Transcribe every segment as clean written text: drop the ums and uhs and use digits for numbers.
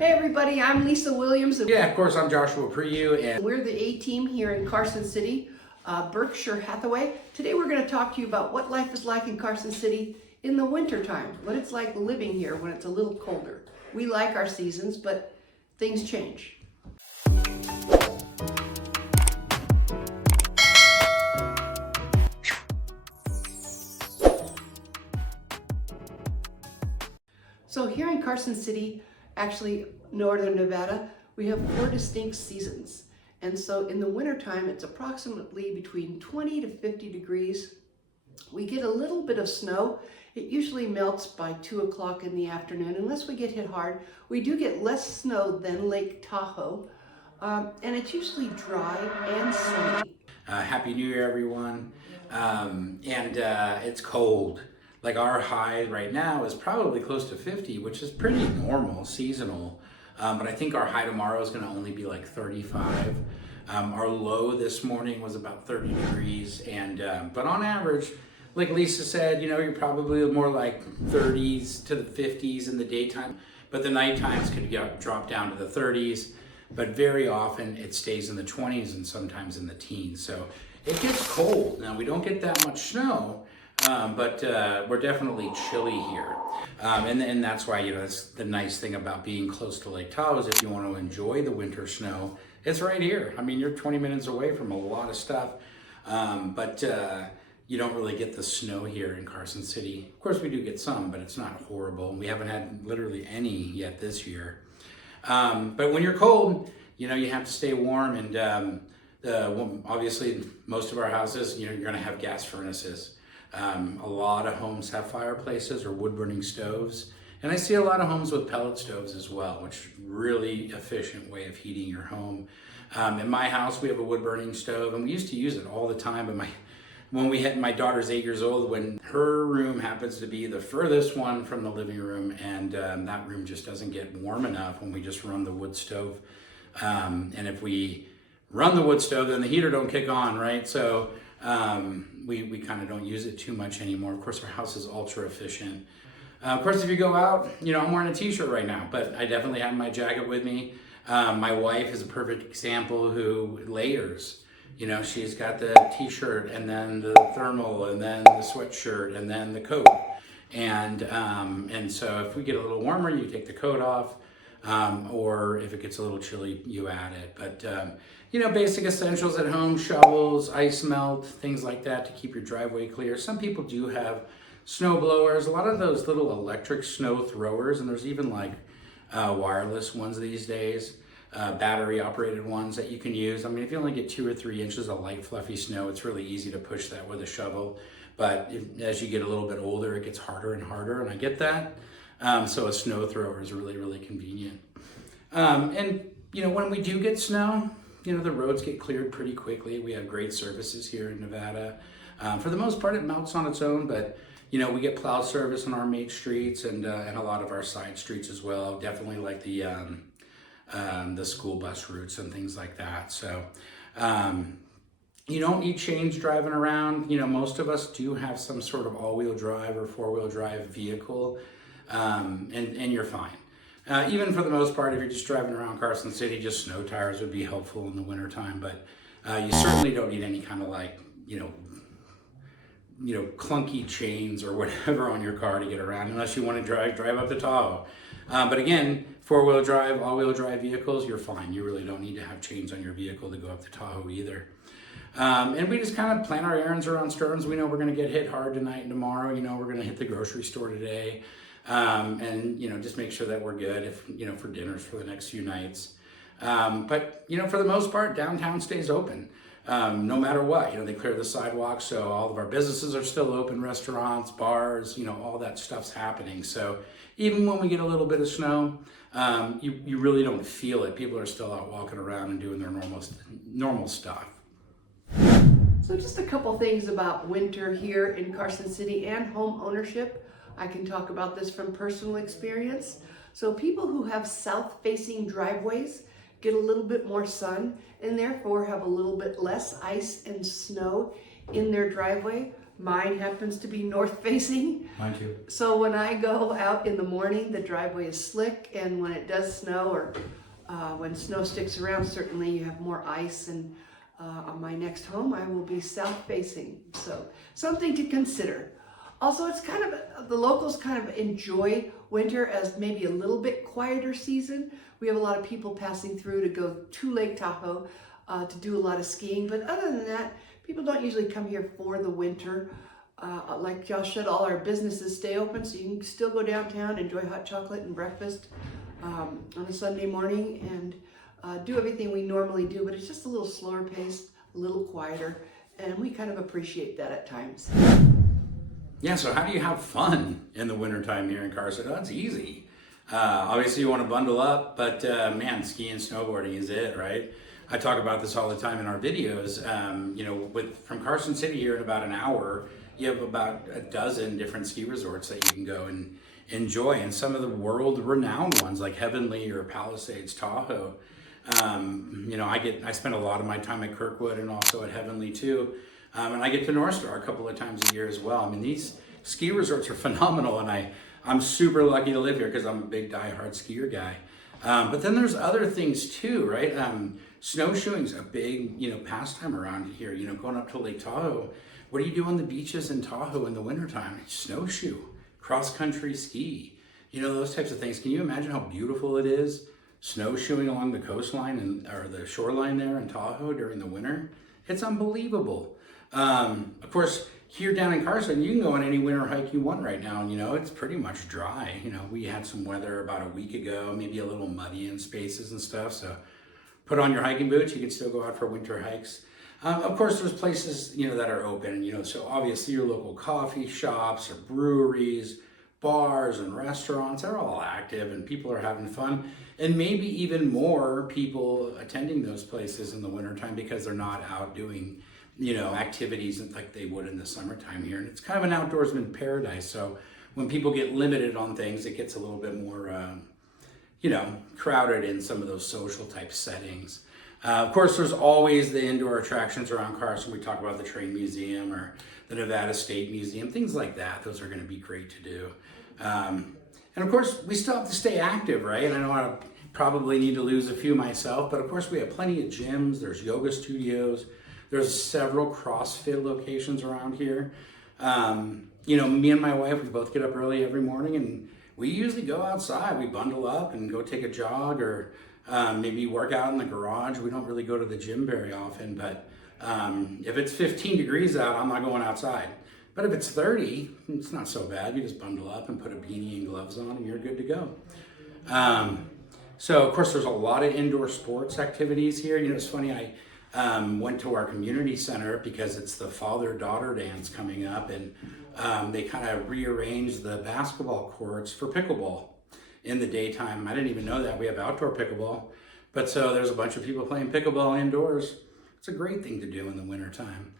Hey everybody, I'm Lisa Williams. Yeah, of course, I'm Joshua Priu, and we're the A-team here in Carson City, Berkshire Hathaway. Today we're going to talk to you about what life is like in Carson City in the winter time, what it's like living here when it's a little colder. We like our seasons, but things change. So here in Carson City, actually northern Nevada, we have 4 distinct seasons. And so in the wintertime, it's approximately between 20 to 50 degrees. We get a little bit of snow. It usually melts by 2 o'clock in the afternoon, unless we get hit hard. We do get less snow than Lake Tahoe, and it's usually dry and sunny. Happy New Year, everyone. It's cold. Like our high right now is probably close to 50, which is pretty normal, seasonal. But I think our high tomorrow is going to only be like 35. Our low this morning was about 30 degrees. But on average, like Lisa said, you're probably more like 30s to the 50s in the daytime. But the night times could drop down to the 30s. But very often it stays in the 20s and sometimes in the teens. So it gets cold. Now we don't get that much snow. But we're definitely chilly here. And that's why, that's the nice thing about being close to Lake Tahoe is if you want to enjoy the winter snow, it's right here. I mean, you're 20 minutes away from a lot of stuff, but you don't really get the snow here in Carson City. Of course, we do get some, but it's not horrible. We haven't had literally any yet this year. But when you're cold, you have to stay warm. And obviously, most of our houses, you're going to have gas furnaces. A lot of homes have fireplaces or wood-burning stoves, and I see a lot of homes with pellet stoves as well, which is a really efficient way of heating your home. In my house, we have a wood-burning stove, and we used to use it all the time. But my daughter's 8 years old, when her room happens to be the furthest one from the living room, and that room just doesn't get warm enough when we just run the wood stove. And if we run the wood stove, then the heater don't kick on, right? So we kind of don't use it too much anymore. Of course, our house is ultra efficient. Of course, if you go out, I'm wearing a t-shirt right now, but I definitely have my jacket with me. My wife is a perfect example who layers. She's got the t-shirt and then the thermal and then the sweatshirt and then the coat. And so if we get a little warmer, you take the coat off. Or if it gets a little chilly, you add it. But, basic essentials at home, shovels, ice melt, things like that to keep your driveway clear. Some people do have snow blowers, a lot of those little electric snow throwers, and there's even like wireless ones these days, battery operated ones that you can use. I mean, if you only get 2 or 3 inches of light fluffy snow, it's really easy to push that with a shovel. But as you get a little bit older, it gets harder and harder, and I get that. So a snow thrower is really, really convenient. When we do get snow, the roads get cleared pretty quickly. We have great services here in Nevada. For the most part, it melts on its own, but, we get plow service on our main streets and a lot of our side streets as well. Definitely like the school bus routes and things like that. So, you don't need chains driving around. Most of us do have some sort of all-wheel drive or four-wheel drive vehicle. And you're fine. Even for the most part, if you're just driving around Carson City, just snow tires would be helpful in the wintertime, but you certainly don't need any kind of clunky chains or whatever on your car to get around unless you want to drive up the Tahoe. But again, four-wheel drive, all-wheel drive vehicles, you're fine. You really don't need to have chains on your vehicle to go up the Tahoe either. And we just kind of plan our errands around Stearns. We know we're going to get hit hard tonight and tomorrow. We're going to hit the grocery store today. Just make sure that we're good if, for dinners for the next few nights. But for the most part, downtown stays open, no matter what. They clear the sidewalks, so all of our businesses are still open, restaurants, bars, all that stuff's happening. So even when we get a little bit of snow, you really don't feel it. People are still out walking around and doing their normal stuff. So just a couple things about winter here in Carson City and home ownership. I can talk about this from personal experience. So people who have south-facing driveways get a little bit more sun and therefore have a little bit less ice and snow in their driveway. Mine happens to be north facing. Mine too. So when I go out in the morning, the driveway is slick, and when it does snow or when snow sticks around, certainly you have more ice, and on my next home I will be south facing. So something to consider. Also, it's kind of, the locals kind of enjoy winter as maybe a little bit quieter season. We have a lot of people passing through to go to Lake Tahoe to do a lot of skiing, but other than that, people don't usually come here for the winter. Like y'all should, all our businesses stay open, so you can still go downtown, enjoy hot chocolate and breakfast on a Sunday morning, and do everything we normally do, but it's just a little slower paced, a little quieter, and we kind of appreciate that at times. Yeah, so how do you have fun in the wintertime here in Carson? Oh, it's easy. Obviously you want to bundle up, but man, skiing and snowboarding is it, right? I talk about this all the time in our videos. You know, from Carson City here in about an hour, you have about a dozen different ski resorts that you can go and enjoy, and some of the world-renowned ones like Heavenly or Palisades, Tahoe. You know, I spend a lot of my time at Kirkwood and also at Heavenly too, and I get to North Star a couple of times a year as well. I mean, these ski resorts are phenomenal, and I'm super lucky to live here because I'm a big die-hard skier guy. But then there's other things too, right? Snowshoeing's a big, you know, pastime around here. You know, going up to Lake Tahoe. What do you do on the beaches in Tahoe in the wintertime? Snowshoe, cross-country ski, you know, those types of things. Can you imagine how beautiful it is snowshoeing along the coastline or the shoreline there in Tahoe during the winter? It's unbelievable. Of course, here down in Carson, you can go on any winter hike you want right now, and you know, it's pretty much dry. You know, we had some weather about a week ago, maybe a little muddy in spaces and stuff, so put on your hiking boots, you can still go out for winter hikes. Of course, there's places, you know, that are open, you know, so obviously your local coffee shops or breweries, bars and restaurants are all active and people are having fun. And maybe even more people attending those places in the wintertime because they're not out doing, you know, activities like they would in the summertime here. And it's kind of an outdoorsman paradise. So when people get limited on things, it gets a little bit more, you know, crowded in some of those social type settings. Of course, there's always the indoor attractions around Carson. We talk about the Train Museum or the Nevada State Museum, things like that. Those are going to be great to do. And of course, we still have to stay active, right? And I know I probably need to lose a few myself, but of course we have plenty of gyms. There's yoga studios. There's several CrossFit locations around here. You know, me and my wife, we both get up early every morning and we usually go outside. We bundle up and go take a jog or maybe work out in the garage. We don't really go to the gym very often, but if it's 15 degrees out, I'm not going outside. But if it's 30, it's not so bad. You just bundle up and put a beanie and gloves on and you're good to go. So of course there's a lot of indoor sports activities here. You know, it's funny, I went to our community center because it's the father-daughter dance coming up, and they kind of rearranged the basketball courts for pickleball in the daytime. I didn't even know that we have outdoor pickleball, but so there's a bunch of people playing pickleball indoors. It's a great thing to do in the wintertime.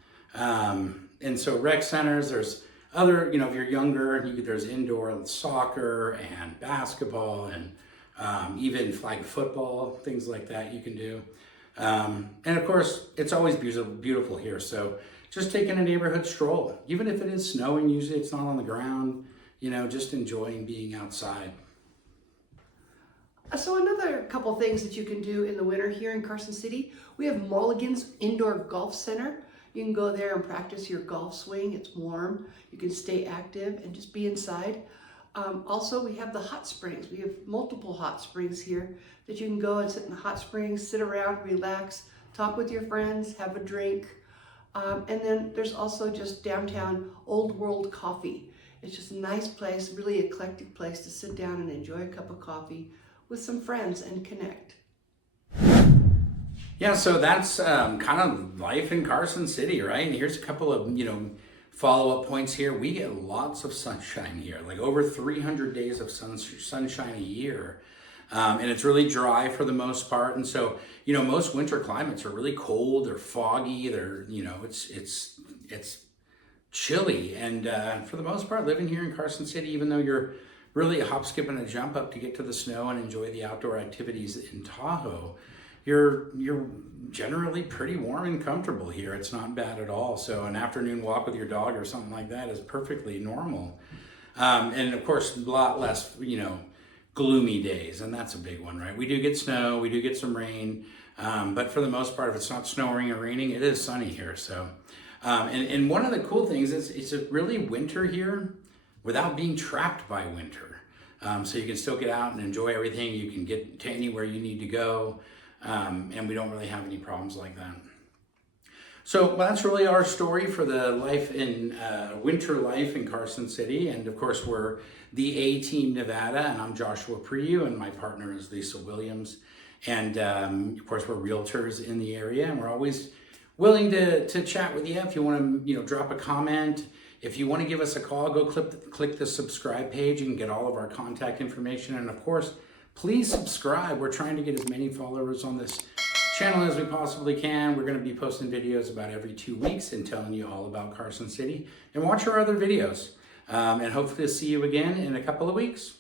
And so rec centers, there's other, you know, if you're younger, there's indoor soccer and basketball and even flag football, things like that you can do. And of course, it's always beautiful here. So just taking a neighborhood stroll, even if it is snowing, usually it's not on the ground, you know, just enjoying being outside. So another couple things that you can do in the winter here in Carson City, we have Mulligan's Indoor Golf Center. You can go there and practice your golf swing. It's warm. You can stay active and just be inside. Also, we have the hot springs. We have multiple hot springs here that you can go and sit in the hot springs, sit around, relax, talk with your friends, have a drink. And then there's also just downtown Old World Coffee. It's just a nice place, really eclectic place to sit down and enjoy a cup of coffee with some friends and connect. Yeah, so that's kind of life in Carson City, right? And here's a couple of, you know, follow-up points here. We get lots of sunshine here, like over 300 days of sunshine a year. And it's really dry for the most part. And so, you know, most winter climates are really cold, they're foggy, they're, you know, it's chilly. And for the most part, living here in Carson City, even though you're really a hop, skip, and a jump up to get to the snow and enjoy the outdoor activities in Tahoe, you're generally pretty warm and comfortable here. It's not bad at all. So an afternoon walk with your dog or something like that is perfectly normal. And of course, a lot less, gloomy days, and that's a big one, right? We do get snow, we do get some rain, but for the most part, if it's not snowing or raining, it is sunny here. So, and one of the cool things is it's a really winter here without being trapped by winter. So you can still get out and enjoy everything. You can get to anywhere you need to go, and we don't really have any problems like that. So that's really our story for the life in winter life in Carson City. And of course, we're the A-Team Nevada, and I'm Joshua Priu, and my partner is Lisa Williams. And of course, we're realtors in the area, and we're always willing to chat with you. If you want to, drop a comment, if you want to give us a call, go click the subscribe page. You can get all of our contact information. And of course, please subscribe. We're trying to get as many followers on this channel as we possibly can. We're going to be posting videos about every 2 weeks and telling you all about Carson City. And watch our other videos. And hopefully see you again in a couple of weeks.